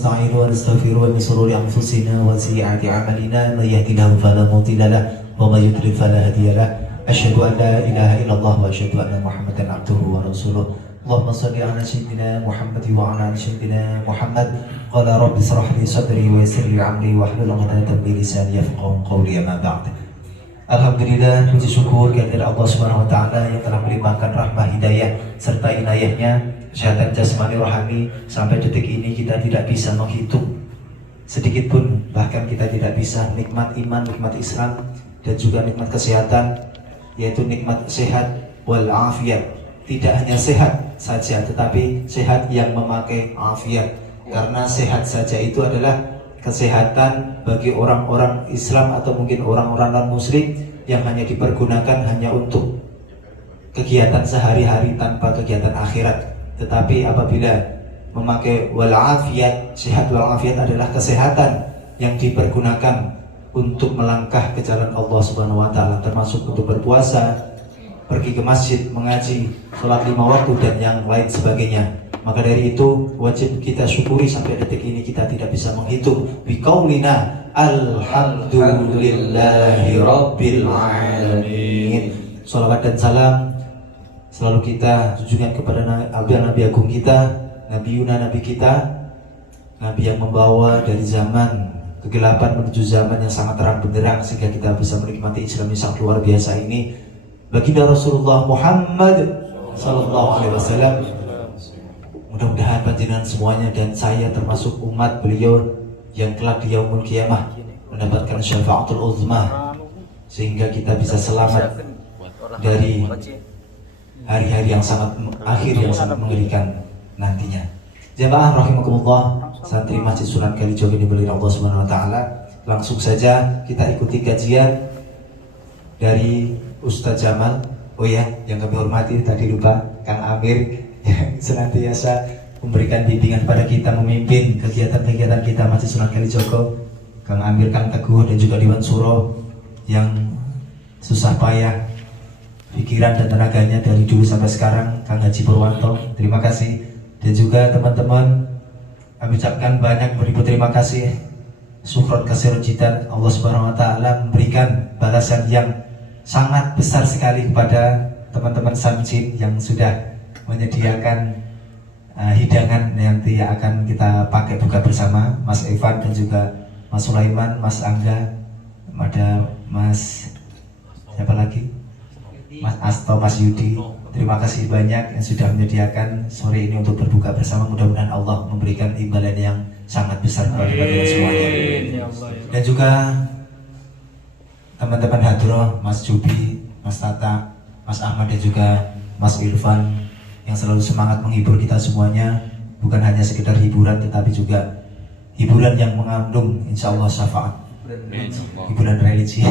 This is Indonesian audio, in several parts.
نستعين ونستغفره من شرور أنفسنا وسيئات أعمالنا من يهده الله فلا مضل له ومن يضلل فلا هادي له أشهد أن لا إله إلا الله وأشهد أن محمدا عبده ورسوله اللهم صل على سيدنا محمد وعلى آل سيدنا محمد قال رب اشرح لي صدري ويسر لي أمري واحلل عقدة من لساني يفقهوا قولي أما بعد. Alhamdulillah, puji syukur kehadirat Allah Subhanahu wa taala yang telah melimpahkan rahmah hidayah serta inayahnya, kesehatan jasmani rohani sampai detik ini kita tidak bisa menghitung sedikit pun, bahkan kita tidak bisa nikmat iman, nikmat Islam dan juga nikmat kesehatan, yaitu nikmat sehat wal afiat. Tidak hanya sehat saja tetapi sehat yang memakai afiat, karena sehat saja itu adalah kesehatan bagi orang-orang Islam atau mungkin orang-orang non-muslim yang hanya dipergunakan hanya untuk kegiatan sehari-hari tanpa kegiatan akhirat. Tetapi apabila memakai walafiat, sehat walafiat adalah kesehatan yang dipergunakan untuk melangkah ke jalan Allah Subhanahu wa taala, termasuk untuk berpuasa, pergi ke masjid, mengaji, sholat 5 waktu dan yang lain sebagainya. Maka dari itu wajib kita syukuri sampai detik ini kita tidak bisa menghitung biqaulina alhamdulillahi rabbil alamin. Salawat dan salam selalu kita tujukan kepada Nabi Agung kita, Nabi Yuna, Nabi kita, Nabi yang membawa dari zaman kegelapan menuju zaman yang sangat terang benderang sehingga kita bisa menikmati Islam yang sangat luar biasa ini. Baginda Rasulullah Muhammad sallallahu alaihi wasallam. Mudah-mudahan panjenengan semuanya dan saya termasuk umat beliau yang kelak di yaumul qiyamah mendapatkan syafaatul uzma, sehingga kita bisa selamat dari hari-hari yang sangat akhir yang sangat mengerikan nantinya. Jamaah rahimakumullah, santri Masjid Sunan Kalijogo diberi Allah Subhanahu wa taala. Langsung saja kita ikuti kajian dari Ustadz Jamal. Oh ya, yang kami hormati tadi lupa Kang Amir yang senantiasa memberikan bimbingan pada kita memimpin kegiatan-kegiatan kita Masjid Sunan Kalijogo, Kang Amir, Kang Teguh dan juga Dewan Suro yang susah payah pikiran dan tenaganya dari dulu sampai sekarang, Kang Haji Purwanto, terima kasih. Dan juga teman-teman kami ucapkan banyak beribu terima kasih, syukron kasirun jidan. Allah Subhanahu wa taala memberikan balasan yang sangat besar sekali kepada teman-teman Samjin yang sudah menyediakan hidangan yang nanti akan kita pakai buka bersama, Mas Evan dan juga Mas Sulaiman, Mas Angga, ada Mas siapa lagi? Mas Asto, Mas Yudi. Terima kasih banyak yang sudah menyediakan sore ini untuk berbuka bersama. Mudah-mudahan Allah memberikan imbalan yang sangat besar kepada kalian semuanya. Dan juga teman-teman Hadroh, Mas Jubi, Mas Tata, Mas Ahmad dan juga Mas Irfan yang selalu semangat menghibur kita semuanya, bukan hanya sekedar hiburan tetapi juga hiburan yang mengandung insya Allah syafaat, hiburan religi.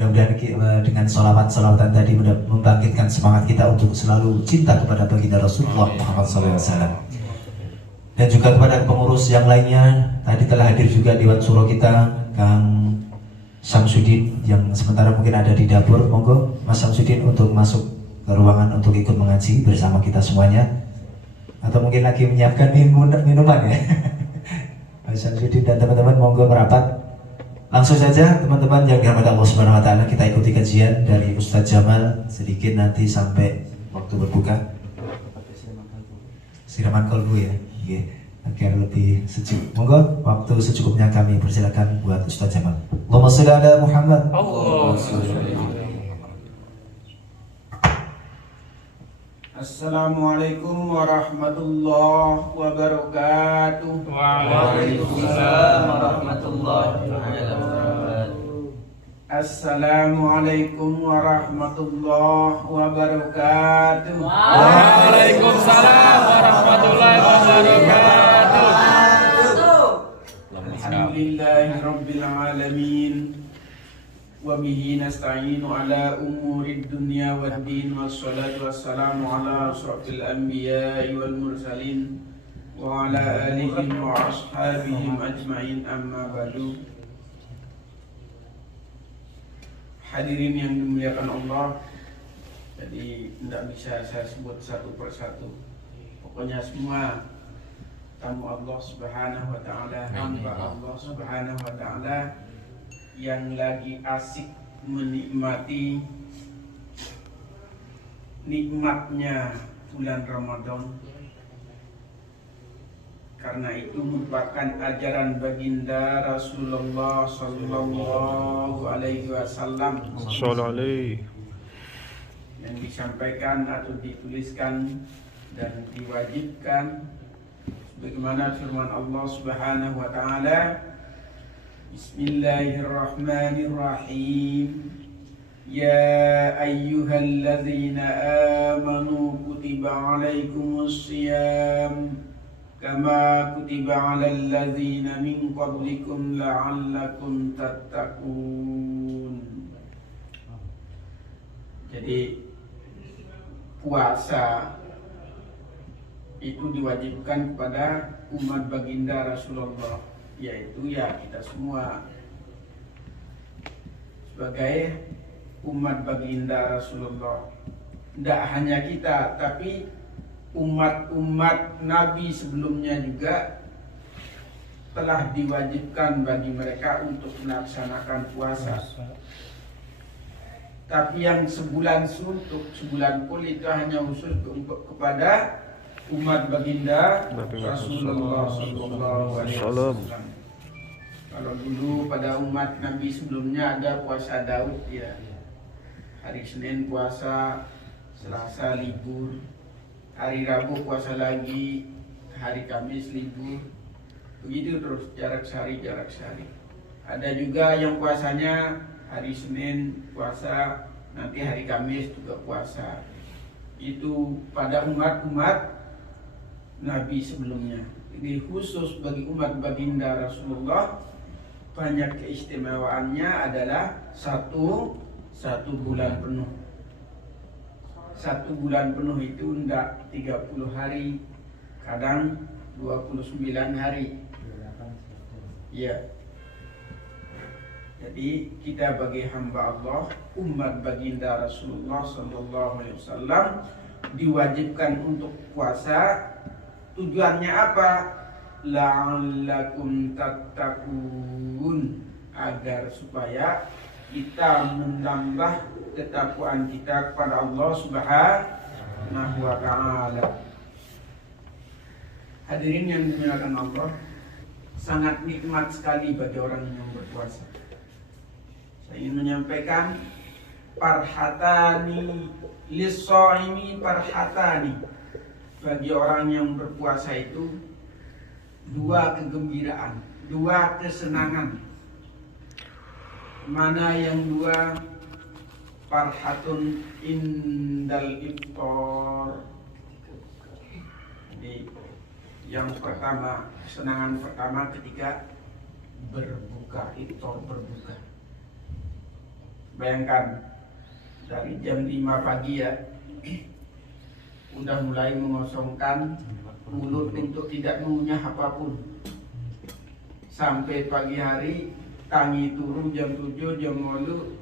Mudah-mudahan dengan salawatan tadi membangkitkan semangat kita untuk selalu cinta kepada baginda Rasulullah Muhammad SAW. Dan juga kepada pengurus yang lainnya, tadi telah hadir juga Dewan Suro kita, Kang Samsudin yang sementara mungkin ada di dapur. Monggo Mas Samsudin untuk masuk ke ruangan untuk ikut mengaji bersama kita semuanya, atau mungkin lagi menyiapkan minuman ya. Mas Samsudin dan teman-teman monggo merapat. Langsung saja teman-teman yang dirahmati Allah Subhanahu wa taala, kita ikuti kajian dari Ustadz Jamal sedikit nanti sampai waktu berbuka. Siraman kolbu ya, agar lebih sejuk. Monggo waktu secukupnya kami persilakan buat Ustadz Jamal. Allahumma sholli ala Muhammad. Assalamualaikum warahmatullahi wabarakatuh. Waalaikumsalam warahmatullahi wabarakatuh. Assalamualaikum warahmatullahi wabarakatuh. Waalaikumsalam warahmatullahi wabarakatuh. Alhamdulillahirabbil alamin. Wa bihi nasta'inu ala umurid dunya waddin, wassalatu wassalamu ala asrafil anbiya'i wal mursalin wa ala alihi wa ashabihim ajma'in, amma ba'du. Hadirin yang dimuliakan Allah, jadi tidak bisa saya sebut satu persatu. Pokoknya semua tamu Allah Subhanahu wa taala, hamba Allah Subhanahu wa taala yang lagi asik menikmati nikmatnya bulan Ramadan. Karena itu merupakan ajaran baginda Rasulullah sallallahu alaihi wasallam yang disampaikan atau dituliskan dan diwajibkan bagaimana firman Allah Subhanahu wa taala, Bismillahirrahmanirrahim. Ya ayyuhalladzina amanu kutiba alaikumus shiyam kama kutiba alal ladzina min qablikum la'allakum tattaqun. Jadi puasa itu diwajibkan kepada umat baginda Rasulullah, yaitu ya kita semua sebagai umat baginda Rasulullah. Tidak hanya kita, tapi umat-umat Nabi sebelumnya juga telah diwajibkan bagi mereka untuk melaksanakan puasa. Tapi yang sebulan suntuk, sebulan full itu hanya khusus kepada umat baginda Rasulullah sallallahu alaihi wasallam. Kalau dulu pada umat Nabi sebelumnya ada puasa Daud ya. Hari Senin puasa, Selasa libur, hari Rabu puasa lagi, hari Kamis libur. Begitu terus jarak sehari. Ada juga yang puasanya hari Senin puasa, nanti hari Kamis juga puasa. Itu pada umat-umat Nabi sebelumnya. Ini khusus bagi umat baginda Rasulullah, banyak keistimewaannya adalah satu bulan penuh. Satu bulan penuh itu tidak 30 hari, kadang 29 hari. Ya. Jadi kita bagi hamba Allah, umat baginda Rasulullah sallallahu alaihi wasallam diwajibkan untuk puasa. Tujuannya apa? La'allakum tattaqun, agar supaya kita menambah ketakwaan kita kepada Allah Subhanahu wa taala. Hadirin yang dimuliakan Allah, sangat nikmat sekali bagi orang yang berpuasa. Saya ingin menyampaikan parhatani lis-shaimi, parhatani bagi orang yang berpuasa itu dua kegembiraan, dua kesenangan. Mana yang dua? Farhatun indal iftar. Jadi yang pertama, kesenangan pertama ketika berbuka, iftar berbuka. Bayangkan dari jam 5 pagi ya, udah mulai mengosongkan mulut untuk tidak mengunyah apapun. Sampai pagi hari tangi turun jam 7, jam 8,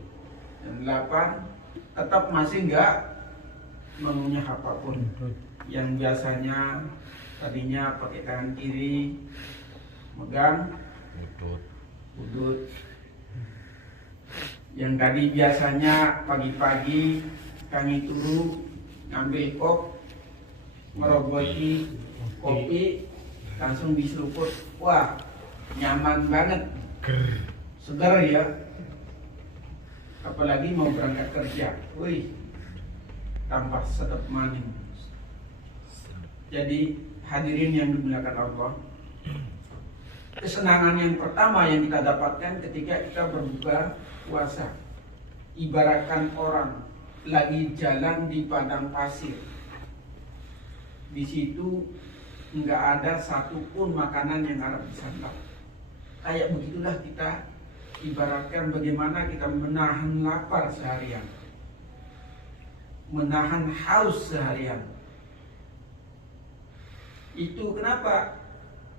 jam 8 tetap masih enggak mengunyah apapun. Yang biasanya tadinya pakai tangan kiri megang udut. Yang tadi biasanya pagi-pagi tangi turun ngambil kop, meroboti kopi, langsung diseruput. Wah, nyaman banget, segar ya. Apalagi mau berangkat kerja, wih, tambah sedap manis. Jadi hadirin yang dimuliakan Allah, kesenangan yang pertama yang kita dapatkan ketika kita berbuka puasa, ibaratkan orang lagi jalan di padang pasir. Di situ nggak ada satupun makanan yang harus disantap. Kayak begitulah kita ibaratkan bagaimana kita menahan lapar seharian, menahan haus seharian. Itu kenapa?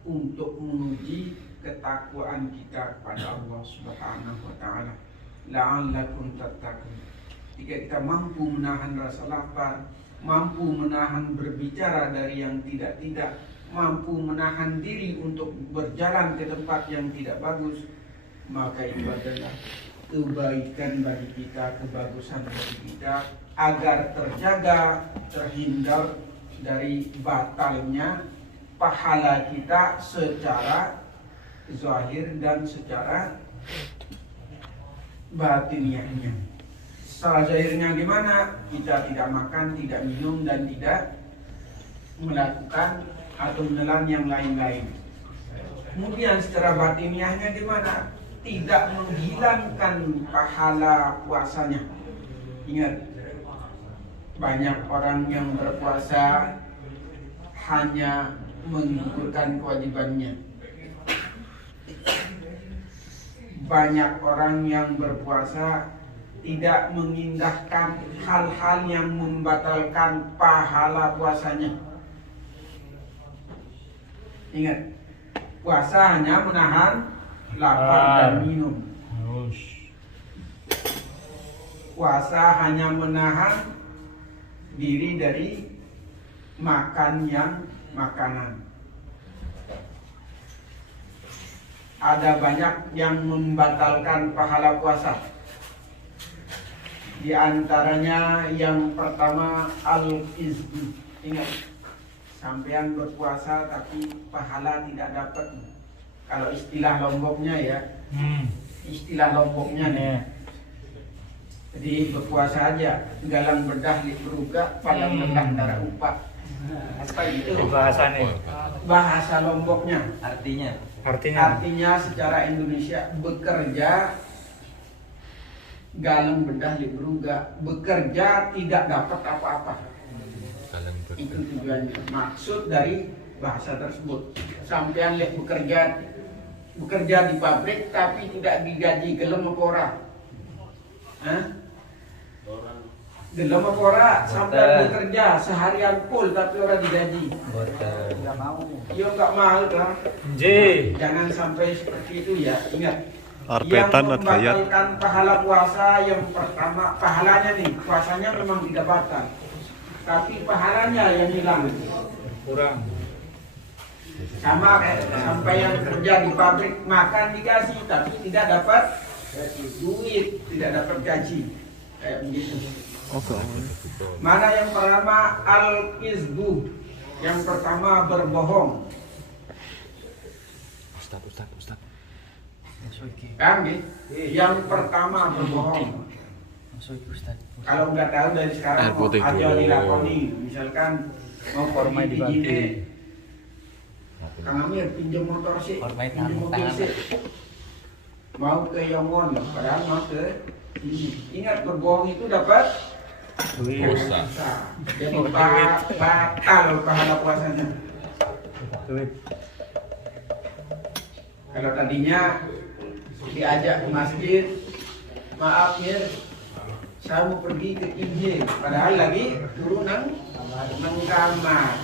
Untuk menguji ketakwaan kita kepada Allah Subhanahu wa taala. La'allakum tattaqun. Jika kita mampu menahan rasa lapar, mampu menahan berbicara dari yang tidak-tidak, mampu menahan diri untuk berjalan ke tempat yang tidak bagus, maka itu adalah kebaikan bagi kita, kebagusan bagi kita, agar terjaga, terhindar dari batalnya pahala kita secara zahir dan secara batiniahnya. Secara zahirnya gimana? Kita tidak makan, tidak minum, dan tidak melakukan atau menelan yang lain-lain. Kemudian secara batiniahnya gimana? Tidak menghilangkan pahala puasanya. Ingat, banyak orang yang berpuasa hanya menggugurkan kewajibannya. Banyak orang yang berpuasa tidak mengindahkan hal-hal yang membatalkan pahala puasanya. Ingat, puasa hanya menahan lapar dan minum. Puasa hanya menahan diri dari makan yang makanan. Ada banyak yang membatalkan pahala puasa. Di antaranya yang pertama al-izbu. Ingat, sampean berpuasa tapi pahala tidak dapat. Kalau istilah Lomboknya ya, istilah Lomboknya nih. Jadi berpuasa aja, galang bedah di beruga, palang bedah darah upah. Apa itu? Bahasanya. Bahasa Lomboknya. Artinya Secara Indonesia, bekerja galang bedah di beruga, bekerja tidak dapat apa-apa. Itu tujuannya. Maksud dari bahasa tersebut. Sampean lihat bekerja di pabrik tapi tidak digaji, gelem apa ora? Hah? Gelem apa ora? Sampean bekerja seharian full tapi ora digaji. Enggak mau. Yo enggak mau kan? Jangan sampai seperti itu ya. Ingat. Yang membatalkan pahala puasa yang pertama, pahalanya nih, puasanya memang tidak batal, tapi pahalanya yang hilang, kurang. Sama kayak sampai yang kerja di pabrik, makan dikasih tapi tidak dapat duit, tidak dapat gaji, kayak begitu. Mana yang pertama al-izbu, yang pertama berbohong. Ustaz. Kan gitu? Yang pertama berbohong. Kalau nggak tahu dari sekarang aja dilakoni. Misalkan mau pergi di Kang Amir pinjam motor sih, pinjam mobil sih, mau ke Yongon, padahal mau ke ini. Ingat, berbohong itu dapat dosa. Jadi batal pahala puasanya. Kalau tadinya diajak ke masjid, maaf Mir, saya mau pergi ke IJ, padahal lagi turun nang kamar.